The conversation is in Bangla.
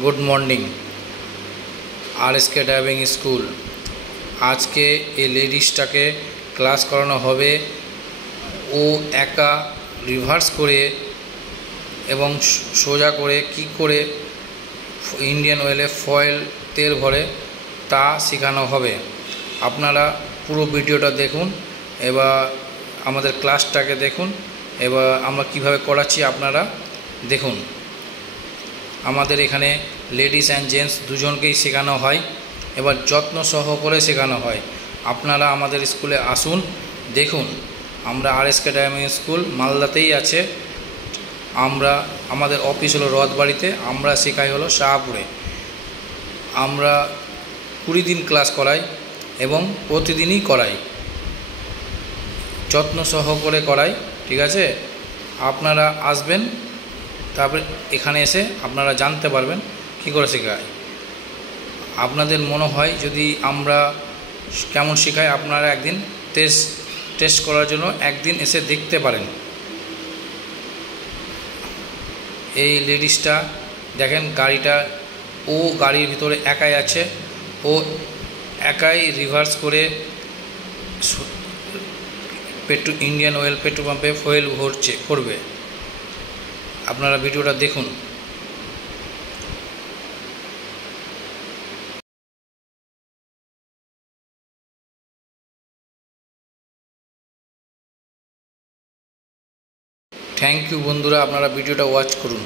Good morning RSK driving school. आज के ये लेडिसटाके क्लास करानो होबे। ओ एका रिभार्स करे एवं सोजा करे कि करे इंडियन ऑयले फয়েল तेल भरे ता शेखानो होबे। आपनारा पुरो भिडियोटा देखुन एबार आमादेर क्लासटाके देखुन एबार आमरा किभाबे कराচ্ছি आपनारा देखुन। आमादेर एखाने लेडिस एंड जेंट्स दुजोनकेई शेखानो हय। एबार যত্ন सहकारे शेखानो हय। आपनारा आमादेर स्कूले आसुन देखुन। आमरा आरएसके ड्राइविंग स्कूल मालदातेई आछे। आमरा आमादेर अफिस हलो रथबाड़ीते, आमरा शेखाई हलो शाहपुरे। आमरा 20 दिन क्लास कराई एवं प्रतिदिनई कराई, যত্ন सहकारे कराई। ठीक आछे, आपनारा आसबेन, तारपर एखाने एसे आपनारा जानते पारबेन कि करे शेखाय। आपनादेर मने हय यदि आमरा केमन शेखाई आपनारा एकदिन टेस्ट करार जोन्नो एकदिन एसे देखते पारेन। এই লেডিসটা দেখেন গাড়িটা, ও গাড়ির ভিতরে একাই আছে। ও একাই রিভার্স করে ইন্ডিয়ান অয়েল পেট্রোল পাম্পে ফুয়েল ভরবে। আপনারা ভিডিওটা দেখুন। থ্যাংক ইউ বন্ধুরা, আপনারা ভিডিওটা ওয়াচ করুন।